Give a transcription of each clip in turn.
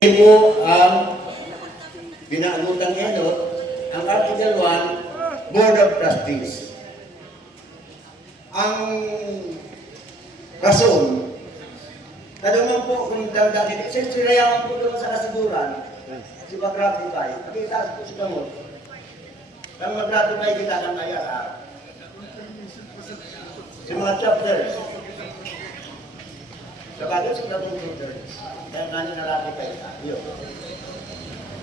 Ito po ang binaanutan ngayon, ang Article 1, Board of Trustees. Ang rason, tanungan po kung dagdagin, sirayawan po doon sa kasiguran, si mag-ratify, makitaas po si Kamot. Kang mag-ratify kita ng IRR. Si mga chapters, sabagay sa chapters, kaya nanin na-ratify ka. Yun.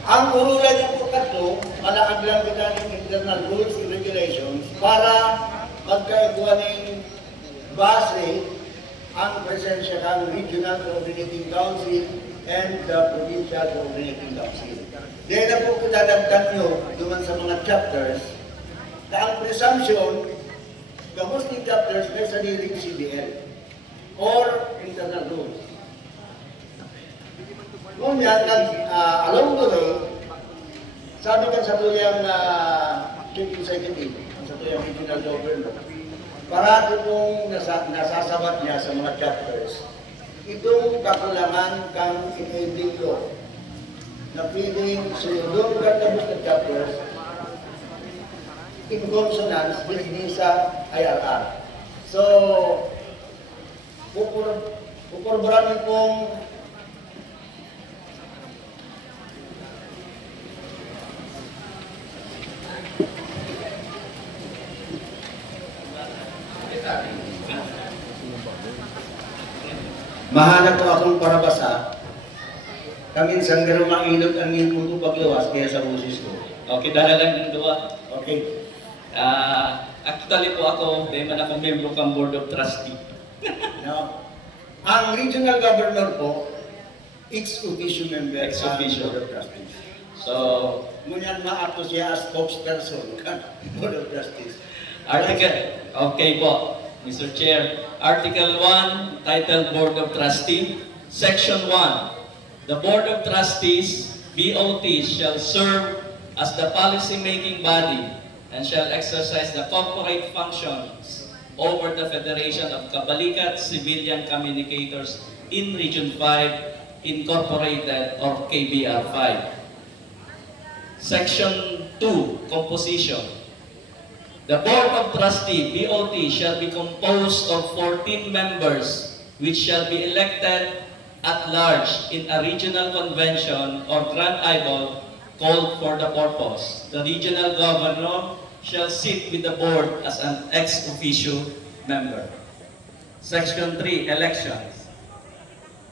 Ang urulan niya po kato, malakad lang kita ng internal rules and regulations para magkaiguan ng base ang presensya ng Regional Coordinating Council and the Provincial Coordinating Council. Dahil na po kitadagdag nyo duman sa mga chapters na ang presumption the Muslim chapters may sariling CDL or internal rules. Ngunyan, along the way, sabi kan sa tuyang Chief Executive, sa tuyang Regional Governor, parati pong nasasawat niya sa mga chapters, itong kakulangan kang enabling law na pwedeng sunodong kartabos ng chapters in consonance with sa IRR. So, pupurboran pong mahanap ko akong parabasa. Kaminsan gano'ng mainod ang ngipon ko paglawas kaya sa busis ko. Okay, dahil lang ng dua. Okay. Actually po ako, may man akong member ng Board of Trustee. Now, ang regional governor po, ex-officio member Ex-officio. ng Board of Trustees. So, Ngunyan ma-ato siya as spokesperson ng Board of Trustees. okay po, Mr. Chair. Article 1, titled Board of Trustee. Section 1, the Board of Trustees, BOT, shall serve as the policy-making body and shall exercise the corporate functions over the Federation of Kabalikat Civilian Communicators in Region 5, Incorporated or KBR 5. Section 2, composition. The Board of Trustees, BOT, shall be composed of 14 members which shall be elected at large in a regional convention or grand eyeball called for the purpose. The regional governor shall sit with the board as an ex officio member. Section 3, elections.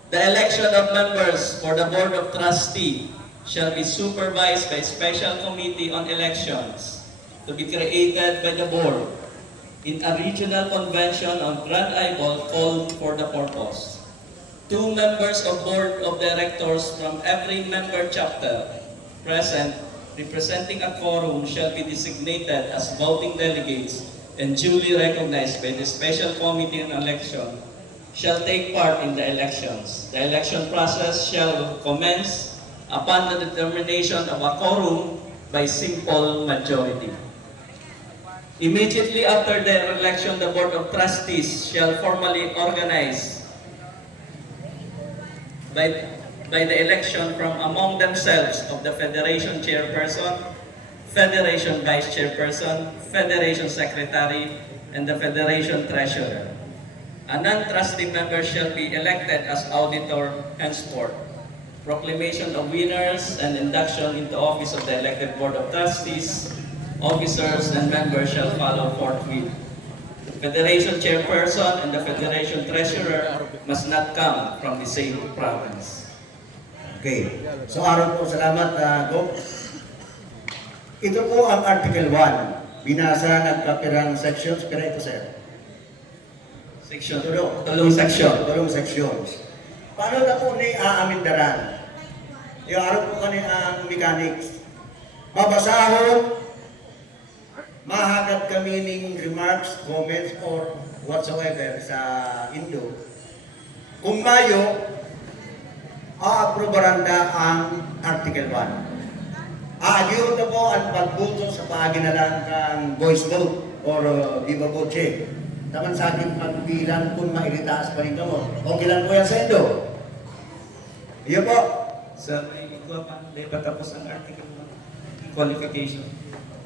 The election of members for the Board of Trustees shall be supervised by a special committee on elections to be created by the board in a regional convention on grand eyeball called for the purpose. 2 members of board of directors from every member chapter present representing a quorum shall be designated as voting delegates and duly recognized by the special committee on election shall take part in the elections. The election process shall commence upon the determination of a quorum by simple majority. Immediately after the election, the Board of Trustees shall formally organize by the election from among themselves of the Federation Chairperson, Federation Vice Chairperson, Federation Secretary, and the Federation Treasurer. A non-trustee member shall be elected as auditor henceforth. Proclamation of winners and induction into office of the elected Board of Trustees, officers and members shall follow forthwith. The Federation Chairperson and the Federation Treasurer must not come from the same province. Okay. So araw po, salamat, Gop. Ito po ang Article 1. Binasa ng kapirang sections. Pero ito, sir. Section. Tulong section. Tulong sections. Paano na po ni aamindaran? Yung araw po kani ang mechanics. Babasahon, mahagad kami ng remarks, comments, or whatsoever sa Indo. Kung Mayo, aaprobaranda ang Article 1. Aagiro na po ang pagbuto sa paginalang ng voice vote or viva voce. Taman sa ating pagbilang kung mairitaas pa rin mo. Okay lang po yan sa Indo. Iyo po. Sir, may ikaw pa, hindi pa tapos ang article 1. Qualification.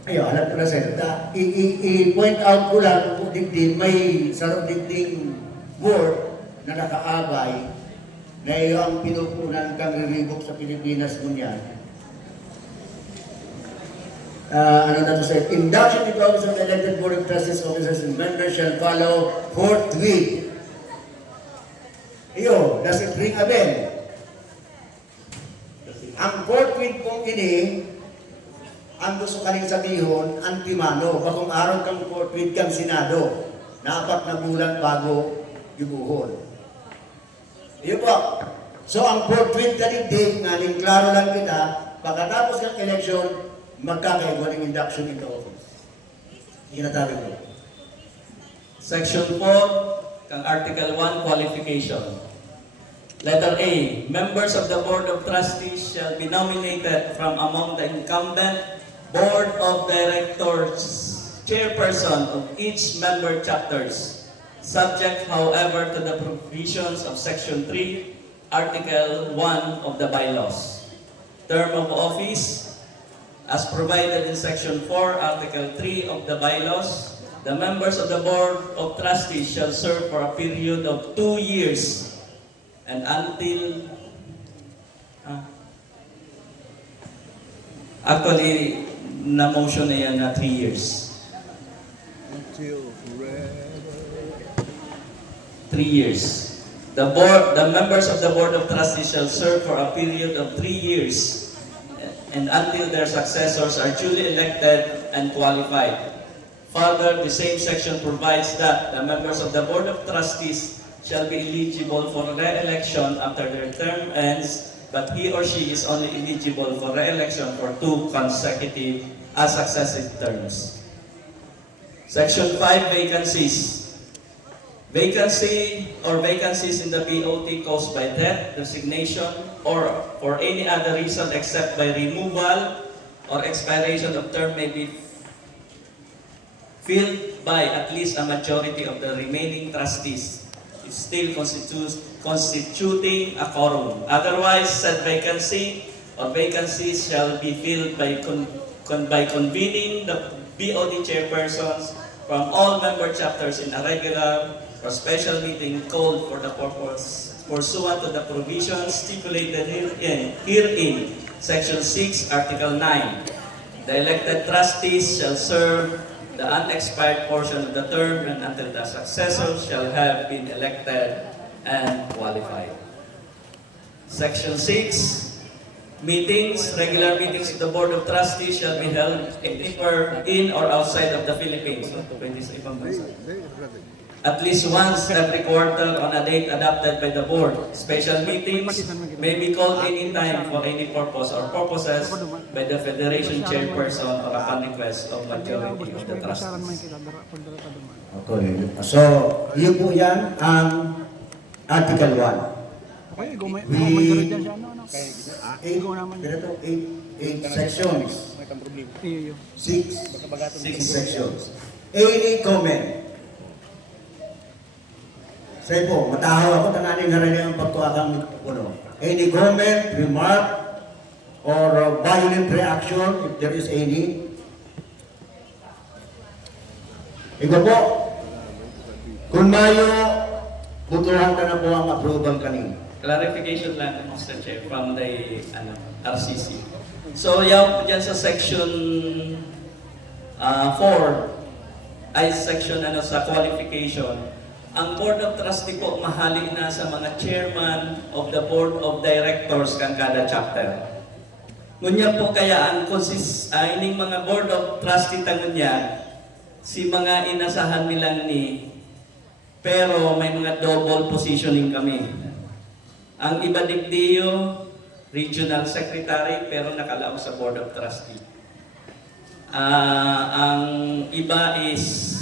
Ayun, alam ko na sir. I-point out ko lang kung din may sarong dingding board na nakaabay na ang pinupunan kang riribok sa Pilipinas niya. Ano na to sir? Induction into office of elected board of trustees, officers, and members shall follow forthwith. Iyo, does it ring a bell? Ang forthwith pong ini, ang gusto kaning sabihon, antimano. Bakong araw kang forthwith kang Senado, na 4 na bulan bago ibuhon. Iyo po. So ang forthwith na digdig, ngaling klaro lang kita, pagkatapos ng election, magkakaiba ng induction into office. Ginatabi ko. Section 4, kang Article 1, Qualification. Letter A, members of the Board of Trustees shall be nominated from among the incumbent Board of Directors, chairperson of each member chapters, subject however to the provisions of Section 3, Article 1 of the bylaws. Term of office, as provided in Section 4, Article 3 of the bylaws, the members of the Board of Trustees shall serve for a period of 2 years and until actually na-motion na yan na 3 years. 3 years. The members of the Board of Trustees shall serve for a period of 3 years and until their successors are duly elected and qualified. Further, the same section provides that the members of the Board of Trustees shall be eligible for re-election after their term ends, but he or she is only eligible for re-election for 2 consecutive successive terms. Section 5, vacancies. Vacancy or vacancies in the BOT caused by death, resignation, or for any other reason except by removal or expiration of term may be filled by at least a majority of the remaining trustees. It's still constituting a quorum. Otherwise, said vacancy or vacancies shall be filled by convening the BOD chairpersons from all member chapters in a regular or special meeting called for the purpose pursuant to the provisions stipulated herein, Section 6, Article 9. The elected trustees shall serve the unexpired portion of the term and until the successors shall have been elected and qualified. Section 6, meetings, regular meetings of the Board of Trustees shall be held anywhere in or outside of the Philippines. Pwede sa ibang bansa. At least once every quarter on a date adopted by the board. Special meetings may be called anytime for any purpose or purposes by the Federation Chairperson or upon request of majority of the trustees. Okay. So, yun po yan ang Article 1. Okay, gumamay dyan sa ano. 8 sections. Iyo. 6 sections. Any comment? Say po, matahaw ako, tanganing haraling ang pagkuha kang puno. Any comment, remark, or violent reaction, if there is any? Iba po, kung mayo, butuhan ka na po ang approval kanina. Clarification lang, Mr. Chair, from the RCC. So, yaw po dyan sa section 4, ay section sa qualification, ang Board of Trustee po mahali na sa mga chairman of the Board of Directors kan kada chapter. Ngunya po kaya ang ining mga Board of Trustee tangunya, si mga inasahan nilang ni, pero may mga double positioning kami. Ang iba digdiyo, regional secretary, pero nakalaog sa Board of Trustee. Ang iba is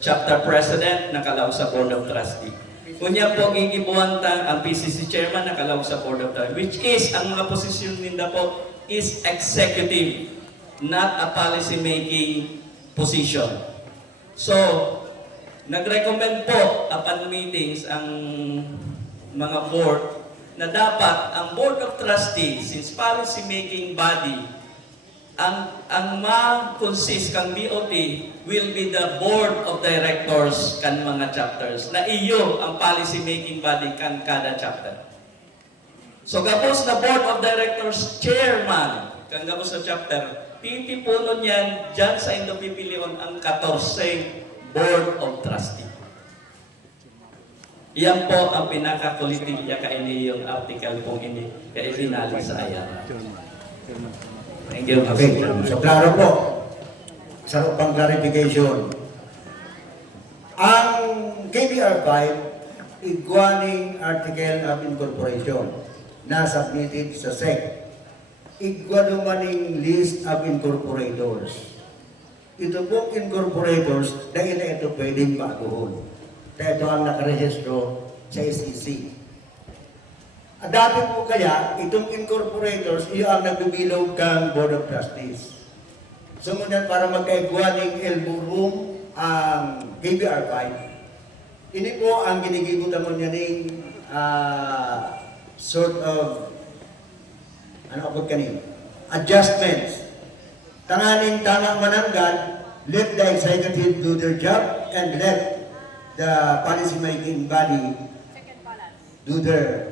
chapter president, nakalaog sa Board of Trustee. Kunya po, gigibuhantang ang PCC chairman, nakalaog sa Board of Trustee. Which is, ang mga posisyon ninda po is executive, not a policy-making position. So, nag-recommend po upon meetings ang mga board na dapat ang Board of Trustees, since policy making body, ang ma-consist kang BOT will be the Board of Directors kan mga chapters, na iyo ang policy making body kan kada chapter. So gapos na Board of Directors Chairman, kan gapos na chapter, titipunon yan dyan sa Indopipilion ang 14 Board of Trustees. Yan po ang pinakakulitilya kaini yung article pong ini kaya finali sa ayan. Thank you. Okay, so klaro po. Sa pang clarification. Ang KBR 5, igwaning Article of Incorporation na submitted sa SEC. Igwa dumaning list of incorporators. Ito pong incorporators dahil na ito pwedeng baguhon. Kaya ito ang nakarehistro sa SEC. Dati po kaya, itong incorporators, iyo ang nagbibilog kang Board of Trustees. Sumunod para magkaigwaning elbow room ang KBR 5. Ini po ang ginigibutan mo niya ng sort of adjustments. Tanganing tamang mananggan, let the executive do their job and let the policy making body do their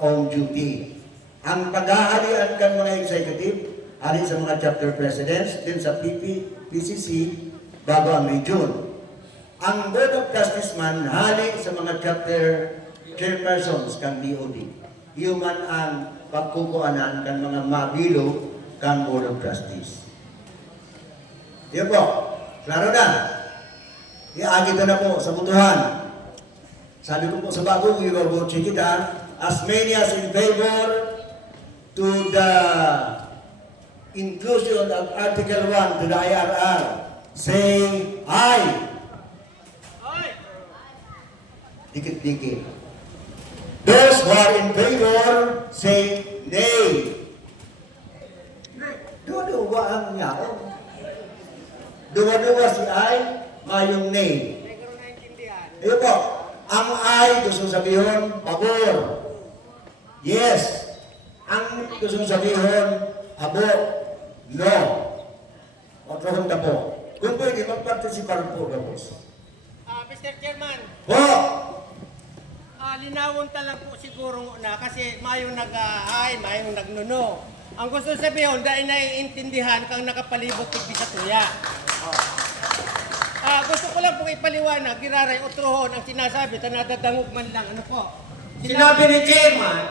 own duty. Ang paghahalian kan mga executive, hari sa mga chapter presidents, din sa PCC, bago ang region. Ang Board of Trustees man, hali sa mga chapter chairpersons kan BOD. Iyon ang pagkukuanan kan mga mabilo kan Board of Trustees. Yan po, klaro na. Iagito na po sa butuhan. Sabi ko po sa bago, ibabuchi kita, as many as in favor to the inclusion of Article 1 to the IRR, say aye. Aye. Dikit-dikit. Those who are in favor, say nay. Dua-dua ang yaon. Dua-dua si aye, mayong nay. Ayun po, ang aye gusto sabihin, pabor. Yes. Ang gusto sabihin, abo. No. Magkahon na po. Kung pwede, magpartisipar po, Gabos. Mr. Chairman, Po! linawon talang po siguro na kasi mayong nag-aay, mayong nagnuno. Ang gusto sabihin, dahil naiintindihan kang nakapalibot tigbi sa tuya. Gusto ko lang pong ipaliwanag, giraray utrohon ang sinasabi, tanadadangog man lang, ano po. Sinabi ni Chairman,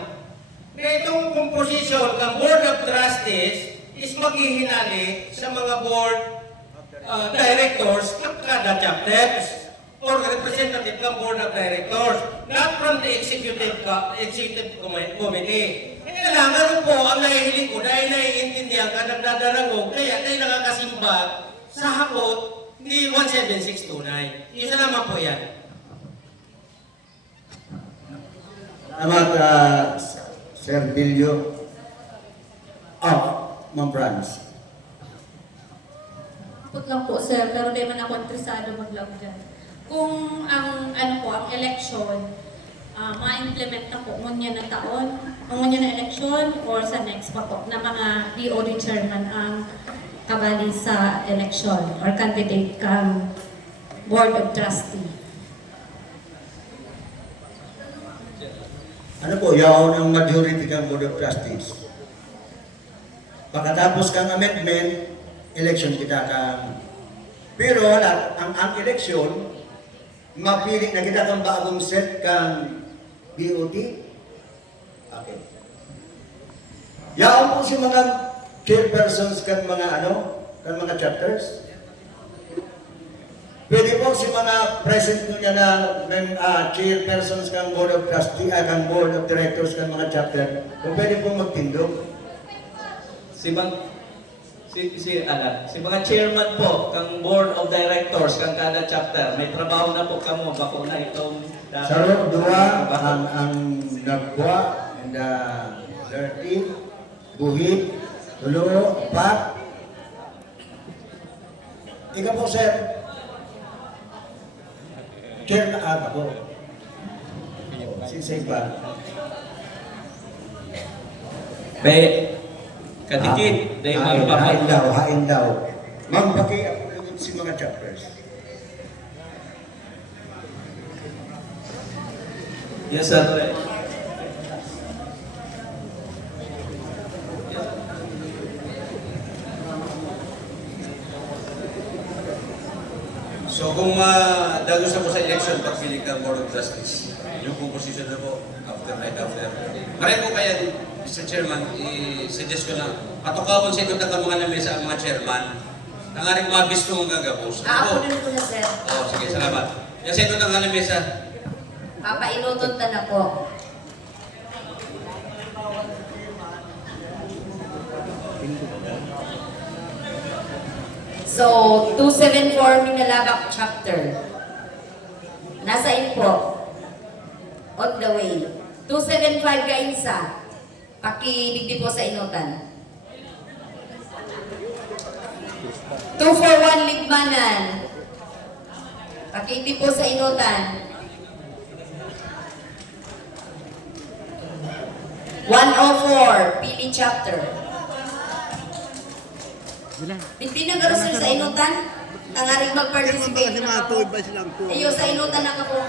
na itong composition ng Board of Trustees is maghihinali sa mga board directors ng kada chapters or representative ng Board of Directors, not from the executive committee. Kailangan po ang nahihiling ko dahil naiintindihan ka nagdadarangog, kaya tayo nakakasimba sa hakot ni 17629. Isa naman po yan. Salamat, Sir Bilyo. Ma'am Franz. Put lang po, sir, pero di man ako interesado mag-log dyan. Kung ang, ang election, ma-implement na po ngunyan na taon, ngunyan na election, or sa next pa po, na mga BOD chairman ang kabali sa election, or candidate kang Board of Trustee. Ano po, yaon ang majority kang Board of Trustees. Pagkatapos kang amendment, election kita kang... Pero wala, ang election, mapili na kita kang bagong set kang BOT. Okay. Yaon po si mga chairpersons kan mga kan mga chapters. Pwede po si mga present nyo niya na chairpersons kang Board of Trustees, kang Board of Directors kang mga chapter, kung pwede po magtindog. Si mga chairman po, kang Board of Directors, kang kada chapter, may trabaho na po kamo, bako na itong... Saro, dua, ang nagwa, and 13, buhit, tulo, 4. Ikaw po, sir. Chair na ako. Si Seba. Be, kadikit. Day Hain magpapalo. hain daw. Ma'am, paki-upload si mga chapters. Yes, sir. So kung dagos ako sa election pagpili ka Board of Trustees, yung composition na po, right after. Maray po kaya, Mr. Chairman, i-suggest ko na patukawon sa ito ng mga lamesa ang mga chairman. Nangaring mabis ko mga gagapos. Aapunin ko na, sir. Oo, sige, salamat. Yan sa ito ng lamesa. Papainutot na po. So, 274 Minalabak chapter. Nasa info. On the way. 275 Gainsa. Pakiligdi po sa inutan. 241 Ligmanan. Pakiligdi po sa inutan. 104 Pili chapter. Bilang. Hindi na garo sir sa inutan. Tangaring mag-participate na ako. Iyo sa inutan na ako.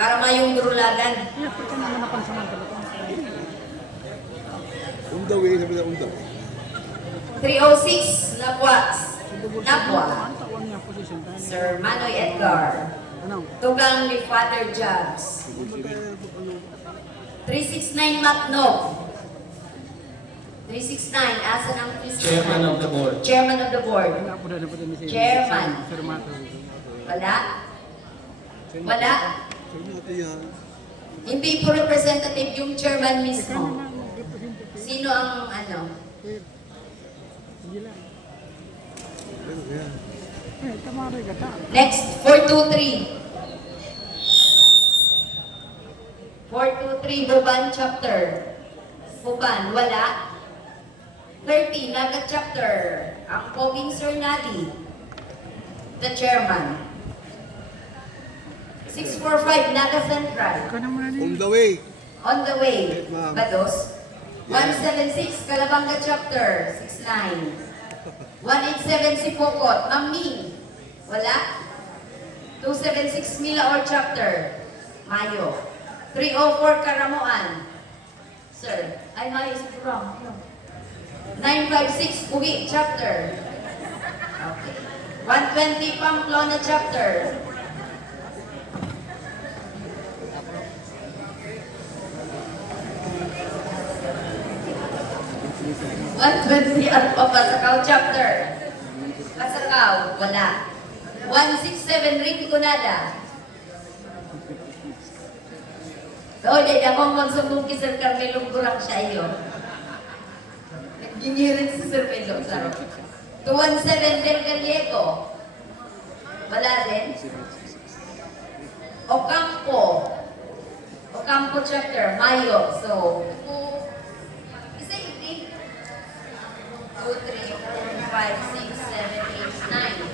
Para mayong durulagan. Iya, pagka naman napansamantala ko. Umdawi, sabi na umdawi. 306 Napwa. Napwa. Tawag niya position tayo. Sir Manoy Edgar. Ano? Tugang ni Father Jobs. 369 Macnog. 369. Asan ang 369? Chairman of the board. Chairman of the board. Wala po na po din si Chairman. Sir Mato. Wala? Wala? Sabi natin yan. Hindi po representative yung chairman mismo. Sino ang ano? Sige lang. Ano yan? Eh, tama rin ka ta. Next, 423. 423, Buban chapter. Buban, wala. 30, Naga chapter. Ang poging Sir Nadi. The chairman. 645, Naga Central. Ikaw naman eh. Umdawi. On the way. Yes, ma'am. Bados. 176, Calabanga chapter. 69. 187, Sipokot. Ma'am Ning. Wala. 276, Milaor chapter. Mayo. 304, Karamuan. Sir. Ay, Mayo, is wrong. No. 956, Uwi chapter. Okay. 120, Pamplona chapter. at Pasakaw chapter. Pasakaw, wala. 167 Rinconada. Doon, dahil akong magsumbong kay Sir Carmelo Burang siya iyo. Naggingirin si Sir Melo. 217 Del Gallego. Wala rin. Ocampo. Ocampo chapter, Mayo. So, isa yun. 2, 3, 4, 5, 6, 7, 8, 9.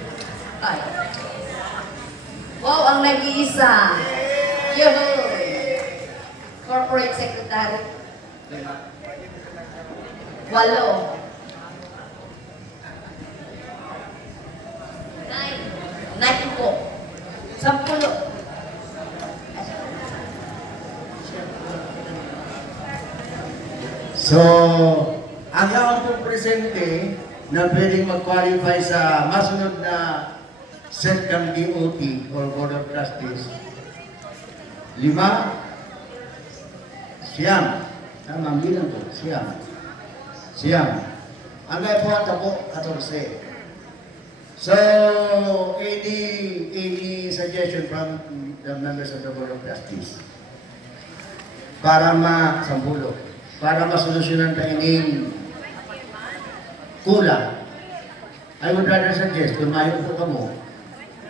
5. Wow, ang nag-iisa. Yohoy. Corporate Secretary. 8. 9. 9 po. 10. So, ang yaon po presente na pwedeng mag-qualify sa masunod na second DOT or Board of Trustees, 5, siyam. Tama, ang bilang po, siyam. Siyam. Ang gaya po at ako, 14. So, any suggestion from the members of the Board of Trustees para para masolusyonan ta ining kulang. I would rather suggest, tumayo po kamo.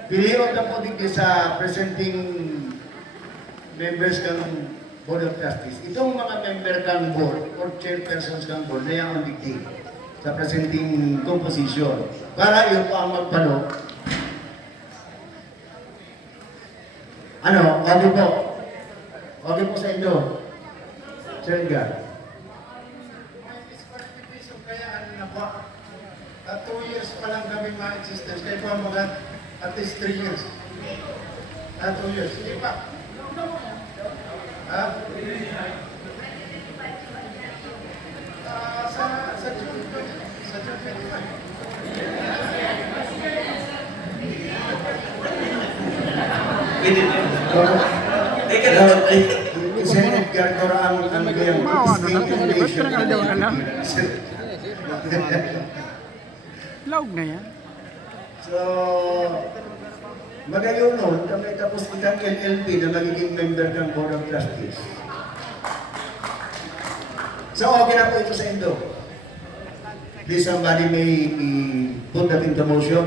Piliyon na po dito sa presenting members ng Board of Trustees. Itong mga member kang board or chairpersons kang board na yung dictate sa presenting composition para yung pa ang magpalo. Ano? Okay po. Okay po sa inyo. Sir Edgar. May disqualification kaya ano na po? 2 years pa lang kami ma-existence. Kaya po mga at least 3 years. 2 years. Hindi pa. Sa June 20. Sa June 25. Pwede na. Teka Pero, lang. Sir Edgar, kung ang gayang Mawa, ano, discrimination pero nga daw, ano? Laog na yan. So, magayon nun, kami tapos kitang LLP na magiging member ng Board of Trustees. So, okay na po ito sa Indo. Please, somebody may put that into motion.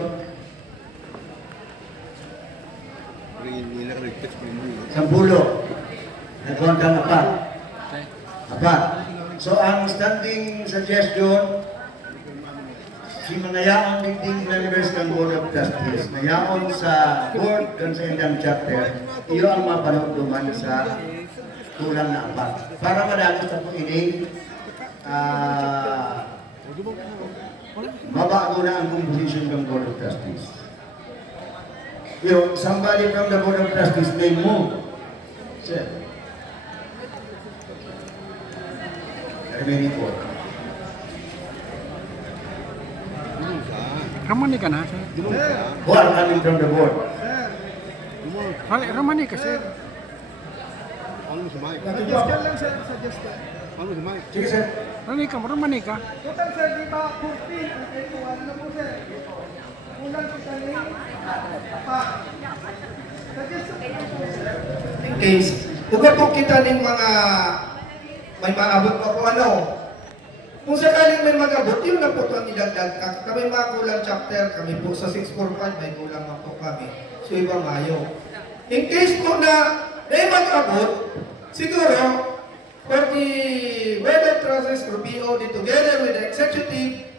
Hindi na ka-request pa rin. Sampulo. Nagkuhan kang apat. Apat. So, ang standing suggestion, si mga yaon ding members ng Board of Trustees, na yaon sa board kan sa Indang Chapter, iyo ang mapanugduman sa kulang na apat. Para madagos na po ini, mabago na ang composition ng Board of Trustees. Somebody from the Board of Trustees may move. Sir. Remaining four. Ramani ka na, sir. Who are coming from the board? Ramani ka, sir. Ano mo si Mike? Suggestion lang sir, suggestion. Ano mo si Mike? Sige, sir. Ramani ka. Total sir, di ba 14? Okay po, ano na po sir? Kulang po kami. Suggestion lang po sir. In case, kung po kita ng mga may maabot pa po ano, kung sakaling may mag-abot, yun na po ito ang idagdag. Kami mga kulang chapter, kami po sa 645, may kulang pa po kami. So iba Mayo. In case po na may mag-abot, siguro, for the Board of Trustees or BOD together with the executive,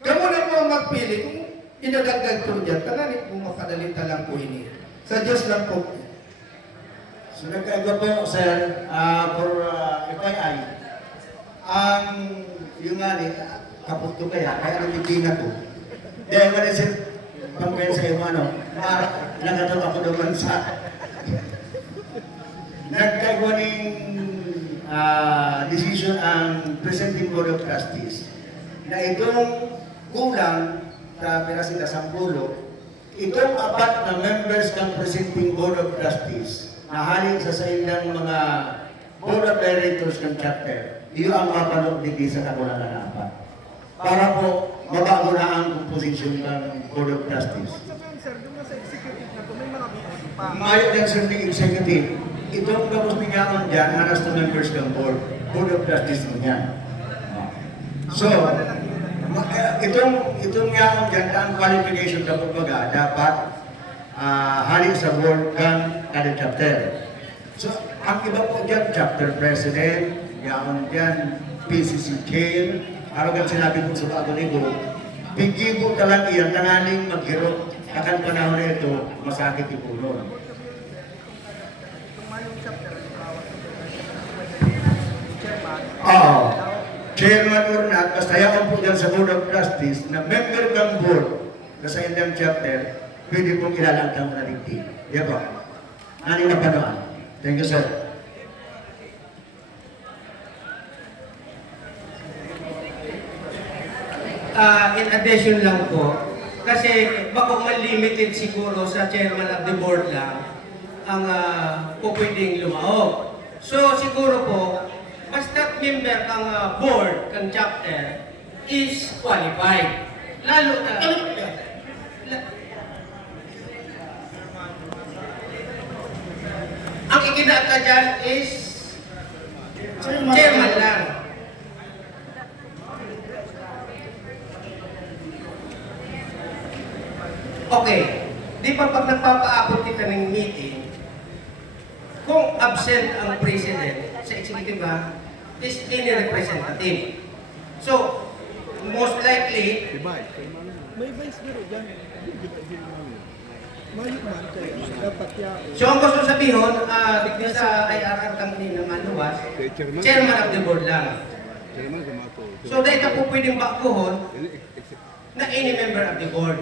kamo na po ang magpili kung idadagdag po dyan. Tanganit po makadalita lang po ini. Sa Diyos lang po. So nagkaiba po, sir, for FYI, ang yung nga ni, kaputo kaya nagiging na to. Dahil wala sir, pangkaya sa iyo, nagatot ako naman sa nagkaiba ng decision ang presenting Board of Trustees na itong kulang sa pirasita Sampulo, itong apat na members ng presenting Board of Trustees na halin sa ilang mga Board of Directors ng chapter, iyo ang mapanood din sa kakulangan na apat. Para po mabago na ang composition ng Board of Trustees. Sir, doon sa executive na po, may mga BOD pa. Mayo ng certain executive, itong tapos ningaon dyan, hanas to members ng Board of Trustees mo yan. So, itong yaon dyan, ang qualification na kumbaga, dapat halin sa board kan kada chapter. So, ang iba po dyan, chapter president, yaon dyan, PCC chair, araw sinabi po sa bago ni Go, pigibo talang iyan, tangaling maghirot, akan panahon na ito, masakit yung ulo. Chairman or not, basta yaon po dyan sa Board of Trustees na member ng board na sa Indian chapter, pwede pong ilalangtang na digdi. Yan po. Nani na panoan. Thank you, sir. In addition lang po, kasi baka limited siguro sa chairman of the board lang ang po pwedeng lumaog. So siguro po, basta member ng board, ng chapter, is qualified. Lalo na... Ang ikinata dyan is chairman lang. Okay, di ba pag nagpapaabot kita ng meeting, kung absent ang president sa executive is any representative. So, most likely, Si Mike. May vice meron dyan. So ang gusto sabihin, digdi sa IRR kang naman luwas, chairman of the board lang. Chairman sa Mato. So dahil ka po pwedeng bakuhon na any member of the board.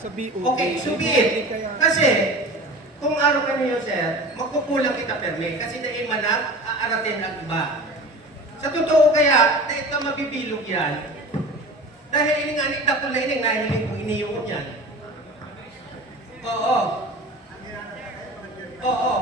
Okay, so be it. Kasi, kung araw ka niyo, sir, magkukulang kita perme. Kasi dahil manak, aaratin ang iba. Sa totoo kaya, dahil ka mabibilog yan, dahil ininganik na kung laining nahiling kung iniyukot yan. Oo. Oo.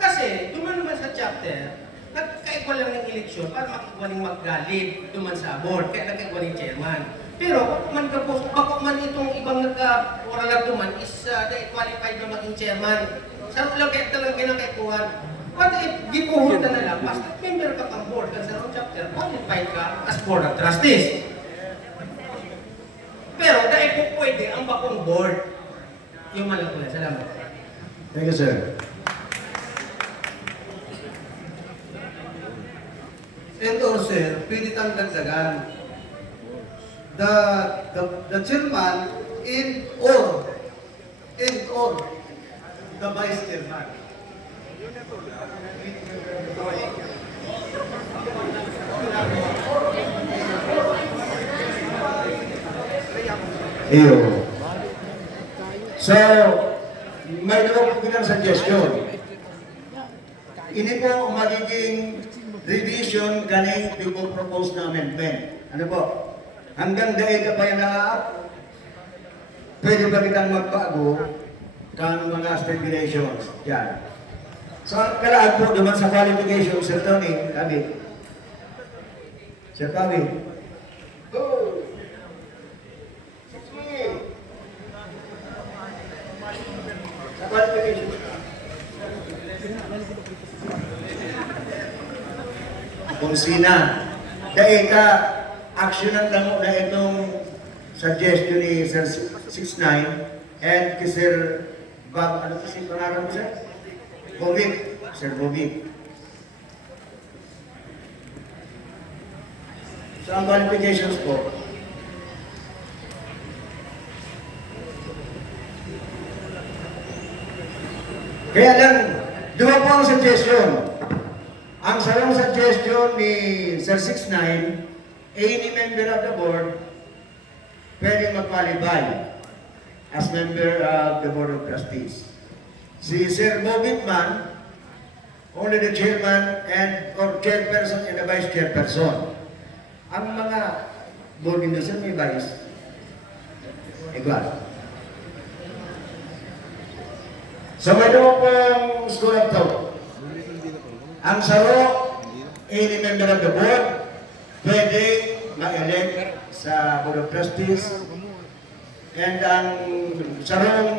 Kasi, duman naman sa chapter, nagkaigwa lang ng eleksyon para makikwa ng maggalit duman sa board, kaya nagkaigwa ng chairman. Pero kung man kapos, bako man itong ibang nagka-oral na duman is dahil qualified na maging chairman. Sa ulang kaya talagang kinakaikuhan. What if gipuhon na lang, basta member ka pang board, kasi sa chapter, qualified ka as board of trustees. Pero dahil po pwede ang bakong board, yung malang pula. Salamat. Thank you, sir. And also, pwede tang dagdagan. The chairman or the vice chairman. Iyo. So, may dalawa po bilang suggestion. Ini po magiging revision kaning yung propose na amendment. Ano po? Hanggang dahil ka pa yan pwede ba kitang magbago kang mga stipulations dyan. So, kalaan po naman sa qualifications, Sir Tony, David. Sir David. Go! Sa qualifications. Kung sina, dahil ka action ang tamo na itong suggestion ni Sir 69 and kay Sir Bob, ano kasi pangalan mo, Sir? Bobit, Sir Bobit. So ang qualifications po, kaya lang, dua po ang suggestion. Ang sarang suggestion ni Sir 69, any member of the board pwede mag-qualify as member of the Board of Trustees. Si Sir Bobit man, only the chairman and or chairperson and the vice chairperson. Ang mga board members may vice. Igual. So may daw pong school of thought. Ang saro, any member of the board, pwede ma-elect sa Board of Trustees. And ang sarong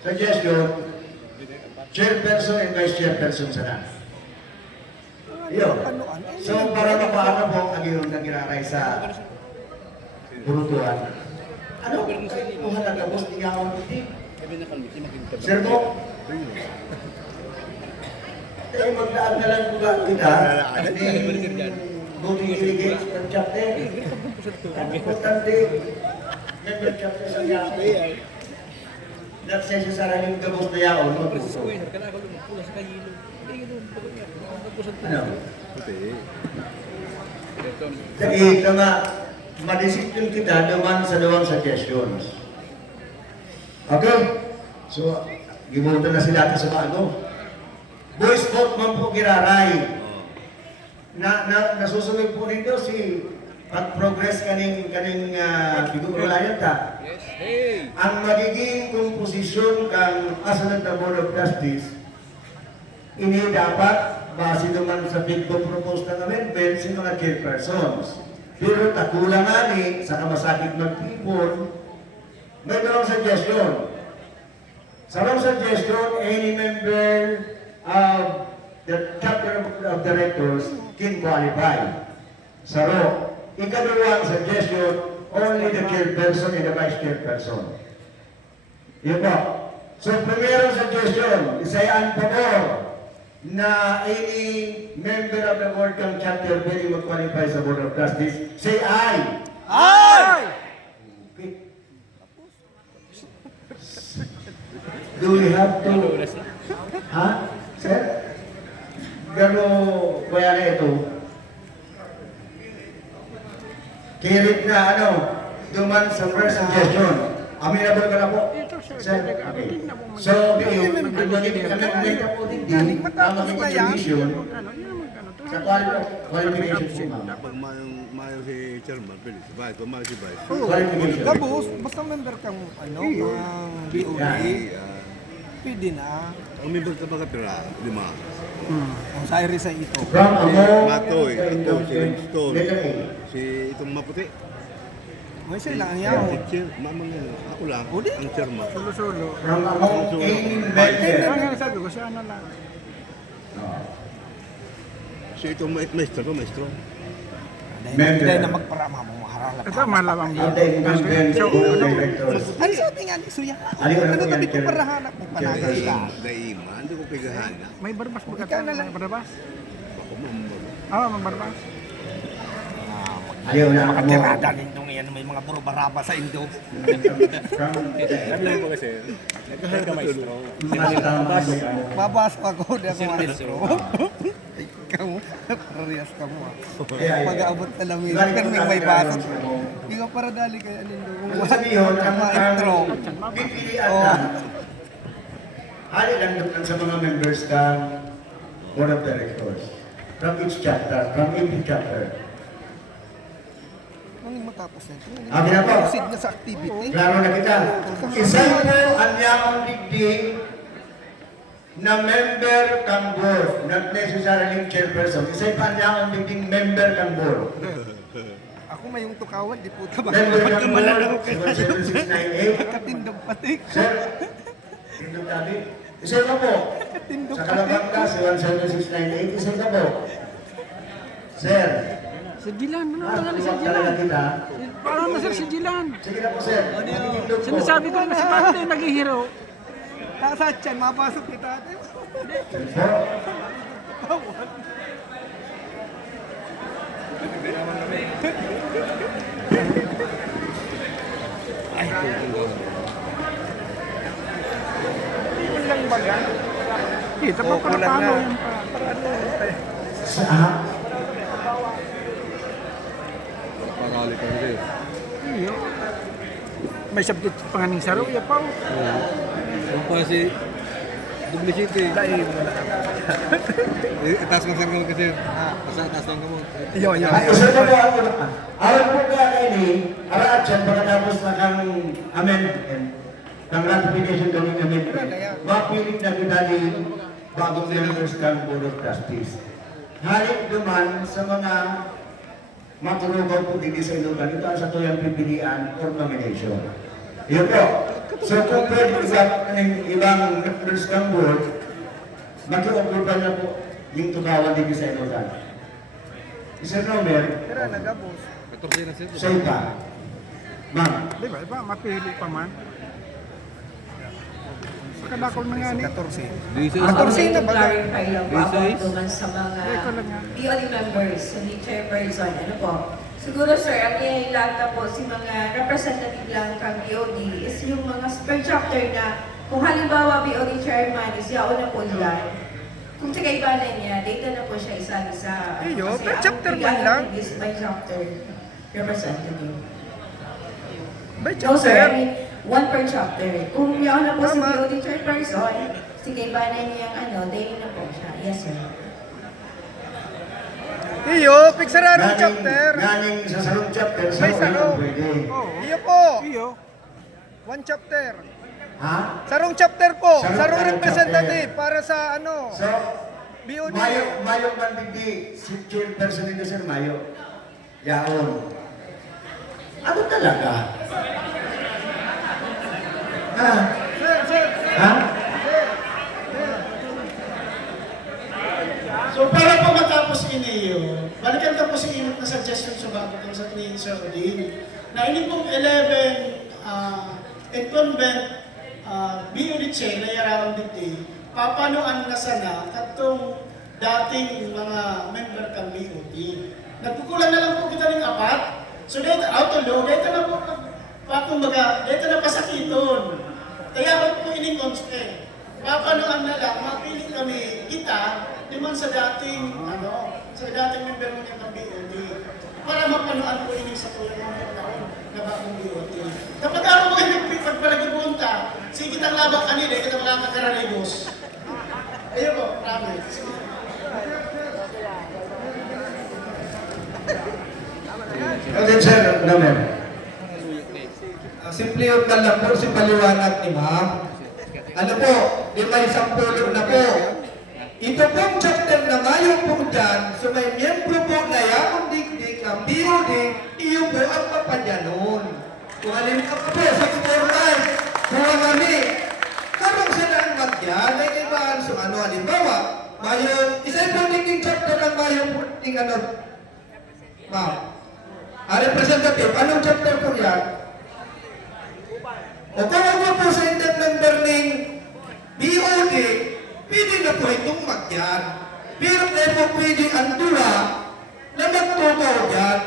suggestion, chairperson and vice chairperson sana. Yun. So para mapaano po ang iyong nagiraray sa burutuan. Ano? Kung nagabos, tingawang hindi. Sir mo, tayo magdaan na lang ba kita ni Bobby Iligate ng chapter. Ang importante, member chapter sa yaon. Nagsaya siya sa raling gabos na yaon. Ano? Dahil nga, madesisyon kita naman sa dalawang suggestions. Okay? So, gibutan na sila sa bago. Boys vote man po giraray. Nasusunod po nito si pag-progress kaning bigurayan ta. Ang magiging komposisyon kang asunod na Board of Trustees, ini dapat base naman sa big propose ng amendment si mga chairpersons. Pero takulang nga ni sa kamasakit magtipon, may dalawang suggestion. Sa dalawang suggestion, any member of the chapter of directors can qualify. Saro, ikadalawang suggestion, only the chairperson and the vice chairperson. Yun po. So, primerong suggestion, isayaan pabor na any member of the board ng chapter pwede mag-qualify sa Board of Trustees. Say aye! Ay! Okay. Do we have to... Ha? Sir? Gano kaya na ito? Kirit na ano, duman sa first suggestion. Amenable ka na po? Sir, okay. So, nagdalita po din ang mga contribution sa qualification po, ma'am. Pag mayo si chairman, pwede si vice. Pag mayo si vice. Qualification. Tapos, basta member kang ano, ng BOD, pwede na. Ang member ka ba kapira? 5. Ang sa Iris ay ito. From among Matoy, ito, si Stone, letter A. si itong maputi. May sila ang Si yaw. chair, mamang yan. Ako lang, O, di. ang chairman. Sulo-sulo. From among any Kaya member. nga sabi ko, siya na lang. Si itong maestro. Member. Dahil na magparama mo, maharala Ito, malawang At the incumbent board of directors. Ano sabi nga ni Suya? Ano Ano po tabi yan, ko Chair? para hanap mo panagay ka? Daima, hindi ko pigahana. May barbas ba Ikaw na lang. May barbas? Ako mamang. Oo, may barbas. Ayaw na mo. Makatirada ninyong yan, may mga buro-baraba sa Indo. Mabas ako, di ako maestro. Ikaw, parehas ka mo. Pag-aabot ka lang yun, pero may basot. Hindi ka para dali kaya nindo. Kung Sabi yun, ang maestro. pipilian lang. Hali lang doon sa mga members ng board of directors. From each chapter, from every chapter. Nang matapos na ito. Amin na po. Proceed na sa activity. Klaro na kita. Isa po ang yakong digdig na member kang board, not necessarily chairperson. Isa pa ang yakong digdig member kang board. Ako may yung tukawan, di puta ba? Member kang Magkamalan board, ako kay 7698. Katindog pati. Sir, tindog tabi. Isa ka po. Katindog Sa pati. Kalabangka, 17698. Isa ka po. Sir, Si Jilan, ano na si tuwag Jilan? talaga kita. Parang na si Jilan. Sige na po, sir. Matitindog po. Sinasabi ko na si Pante naghihiro. Nasa tiyan, mapasok kita ate. Po. Yun lang baga. Kita pa para kulang paano na. yung para ano. Sa Parali ka rin. Iyo. May subject pa nga ning saro, iya pa. Kung pa si Dublicity. Itaas ng sarong kasi. Taas ng kamot. Yo. Ay, isa na po ako. Alam po ka ini, araat siya pagkatapos na kang amendment, ng ratification kaming amendment, mapilit na kita ni bagong members kang Board of Trustees. Halik duman sa mga maturugaw po din sa ilugan, ito ang sa tuyang pipilian or nomination. Yun po. So kung pwede ng ibang members kang board, mag-i-occupy na po yung tugawan din sa ilugan. Mr. Nomer, Pero nagabos. 14 na siya. sa iba, ma'am, Di ba? Iba, mapili pa man. Sakadakol na nga ni. 14. 14 na ba? clarify lang po ako naman sa mga Ikaw lang nga. BOD members, hindi chairperson. Ano po? Siguro sir, ang ihilata po si mga representative lang kang BOD is yung mga per chapter na kung halimbawa BOD chairman is yaon na po yan. Kung sa kaibanan niya, data na po siya isa-isa. Iyo, Kasi per ang chapter man bigyan lang. is by chapter representative. By No sir, I chapter. mean, one per chapter. Kung yaon na po si Tama. BOD chairperson, si kaibanan niya day na po siya. Yes sir. Iyo, piksararong chapter. Galing sa salong chapter, sa May salong. pwede. Oo. Iyo po. Iyo. One chapter. Ha? Sarong chapter po. Sarong Sarong chapter. representative para sa ano. So, BOD. Mayo man digdi, si chairperson nito sir Mayo. Yaon. Ano talaga? Ha? Sir. Ha? So para po matapos iniyo, balikan ka po sa inyo na suggestion sa bago kung sa ni Sir Odin, na ini pong 11 incumbent BOD chair na yarawang dito, papanuan na sana katong dating mga member kang BOD. Nagkukulang na lang po kita ng 4. So dito out of law, dito na po kumbaga, dito na pasakiton. Kaya ako po ining constraint. papanuan na lang, mapili kami kita, naman sa dating, sa dating member mo ng BOD. Para mapanuan ko ini sa tulong ng taon na bagong BOD. Kapag ako mga pagpalagibunta, sige kitang labang kanila, kita makakakaralibos. Ayun po, promise. Okay, sir, naman. Simple yun na lang po si paliwanag ni ma'am. Ano po, di may sampulong na po. Ito pong chapter na ngayon po dyan, so may miyembro po na yakong dikdik ang BOD, iyo po ang papadyanon. Kung halimbawa po sa formal, kung kami, karong sila ang magyan, ay kaibahan so ano, halimbawa, mayo, isa po dikdik chapter ng mayo po, ding ano, ma'am. Representative, anong chapter po yan? O kung ako po sa intermember ng BOD, pwede na po itong magyan. Pero kaya po pwede ang dua na magtukaw dyan.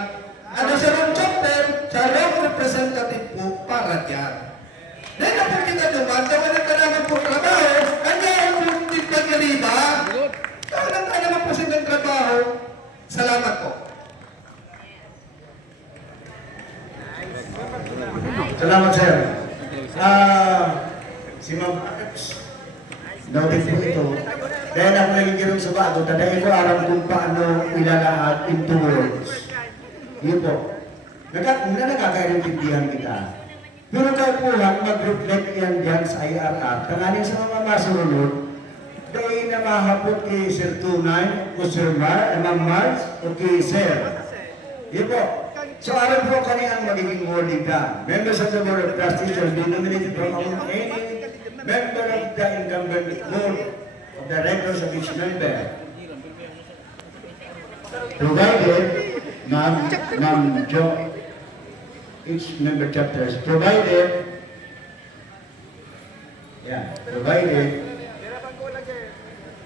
Ano sa rong chapter, sa rong representative po para dyan. Dahil na po kita duman, kaya na naman po trabaho, kanya ang puntit na gariba. Kaya na naman po silang trabaho. Salamat po. Salamat, sir. Si Ma'am Alex, noted po ito. Dahil ako nagigirong sa bago, dahil ko alam kung paano ilalahat into words. Yun po. Nakakaintindihan kita. Pero tayo po lang, mag-reflect yan dyan sa IRR. Tanganin sa mga masunod, dahil na mahapot kay Sir Tunay, o Sir Ma'am Marz, o kay Sir. Yun po. So, alam po kaniyang magiging holding ka. Members of the Board of Trustees shall be nominated from among any member of the incumbent board of directors of each member. Provided, Ma'am Jo, each member chapters, provided,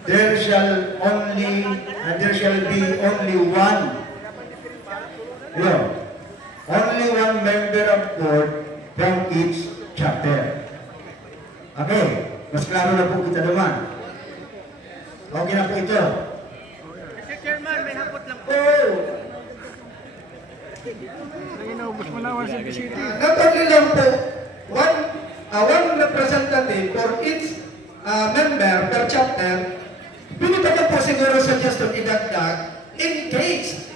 there shall be only one. Only one member of board from each chapter. Okay, mas klaro na po kita naman. Okay na po ito. Mr. Chairman, may hapot lang po. Inaubos mo na sa city. Not only lang po, one representative for each member per chapter, binibigyan po siguro suggestion idagdag in case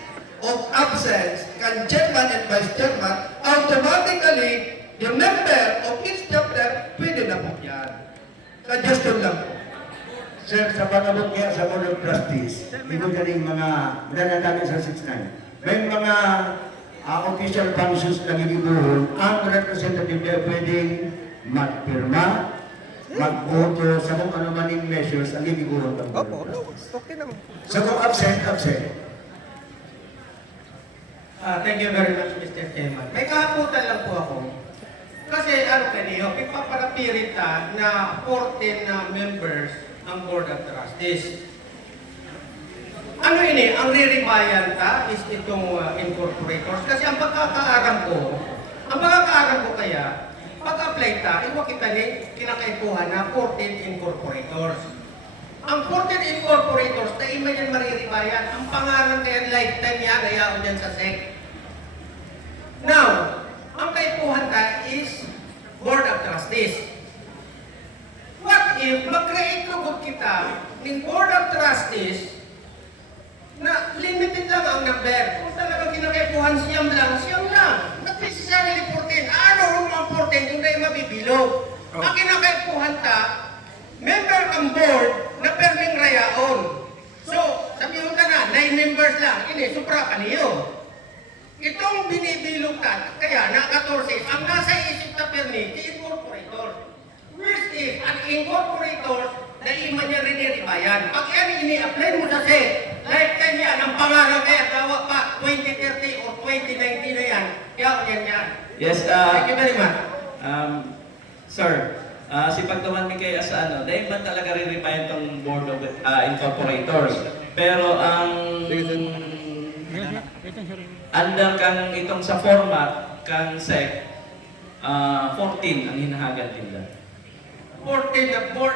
of absence kan chairman and vice chairman, automatically the member of each chapter pwede na po yan. Suggestion lang po. Sir, sa pangabot niya sa Board of Trustees, ito galing mga, nanananin sa 6-9, may mga official functions na ginibuhon, ang representative niya pwedeng magpirma, mag-voto sa kung ano maning measures ang ginibuhon ng Board of Trustees. Okay naman. So kung absent. Thank you very much, Mr. Chairman. May kahaputan lang po ako. Kasi ano kaniyo, ipaparapirit na 14 members ang Board of Trustees. Ano ini? Ang riribayan is itong incorporators. Kasi ang pagkakaaram ko kaya, pag-apply iwa kita ni kinakaipuhan na 14 incorporators. Ang 14 incorporators, na ima yan mariribayan. Ang pangalan kaya lifetime yan, ayaw dyan sa SEC. Now, ang kaipuhan is Board of Trustees. What if mag-create lugod kita ng Board of Trustees na limited lang ang number? Kung talagang kinakaipuhan siyam lang. Not necessarily 14. Ano ang 14 kung tayo mabibilog? Ang kinakaipuhan member ang board na perming rayaon. So, sabihin ka na, 9 members lang. Ini, supra ka niyo. Itong binibilog kaya na 14, ang nasa isip na permit, incorporator. Which is, ang incorporator na ima niya rin iribayan. Pag yan ini-apply mo sa SEC, lifetime yan, ang pangalan kaya gawa pa 2030 or 2019 na yan. Yan. Yes, Thank you very much. Sir, si pagtuman ni kaya sa dahil ba talaga rin-rebayan tong Board of Incorporators. Pero ang under kang itong sa format kang SEC, 14 ang hinahagad nila. 14 na board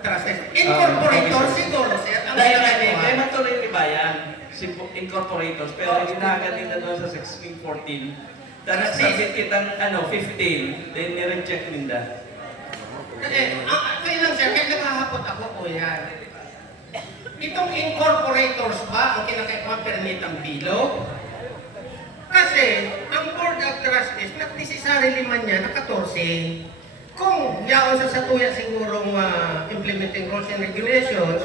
Trustees. Incorporator siguro, sir. Ang Dahil ginagawa. may matuloy ni Bayan, si incorporators, pero ginagad nila doon sa 1614. Tapos sabit kitang 15, then nireject nila. Kaya lang sir, kaya nakahapot ako po yan. Itong incorporators ba ang kinaka-permit ang bilog? Kasi ang Board of Trustees, necessarily man niya na 14. Kung yaon sa satuya sigurong implementing rules and regulations,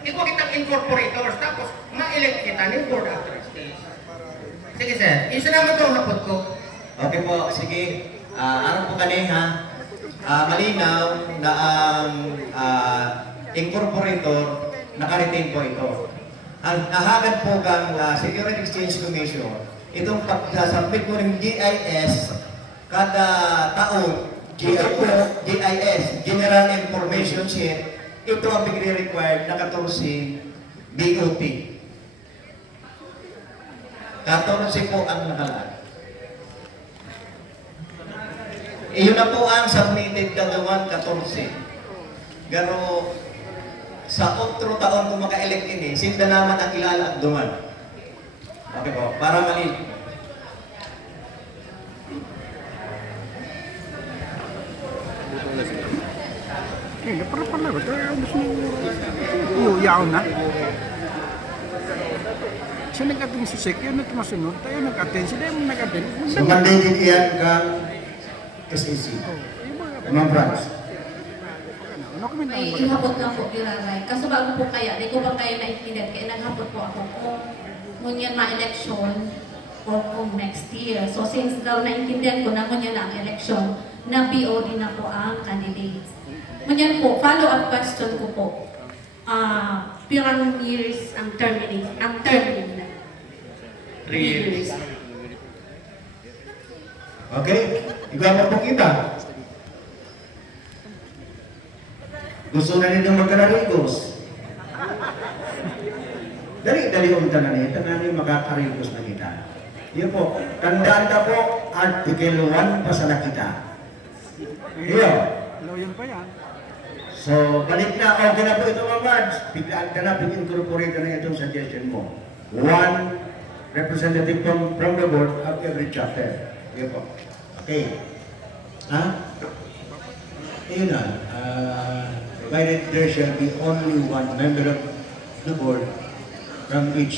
ikaw kitang incorporators, tapos ma-elect kita ng Board of Trustees. Sige sir, isa naman itong hapot ko. Okay po, sige. Ano po kanina, malinaw na ang incorporator naka-retain po ito. Ang nahagad po kang Security Exchange Commission, itong pagsasubmit mo ng GIS kada taon, GIS, General Information Sheet, ito ang bigre-required na 14 BOT. 14 po ang nakalaan. Iyon na po ang submitted kagawan 14. Pero sa otro taon kung maka-elect ini, sinda naman ang ilalagduman. Okay po, para mali. Pero pala ba? Kaya gusto nyo iuyaw na. Siya nag-attend si Sek, yun at masunod. Tayo nag-attend, sila yung nag-attend. So, mandated iyan kang SAC. Mga branch. Ano kami na Ay, ihapot lang po giraray. Kaso bago po kaya, di ko pa kayo naintindihan, kaya naghapot po ako kung ngunyan ma-election or kung next year. So since daw naintindihan ko na ngunyan na ang election, na BOD na po ang candidates. Ngunyan po, follow-up question ko po. Pirang years ang term nila. 3 years. Okay? Ikaw pa po kita. Gusto na ninyo magkararigos. Dali-dali ang tanan niyo makakarigos na kita. Yun po, tandaan ka po, Article 1 pa sa kita. Yun. Loyan pa yan. So, balik na, okay na po ito mga Marge. Biglaan ka na, pag-incorporate ka na itong suggestion mo. One representative from the board of every chapter. Yun po. Okay. Ha? Yun na. Provided there shall be only one member of the board from each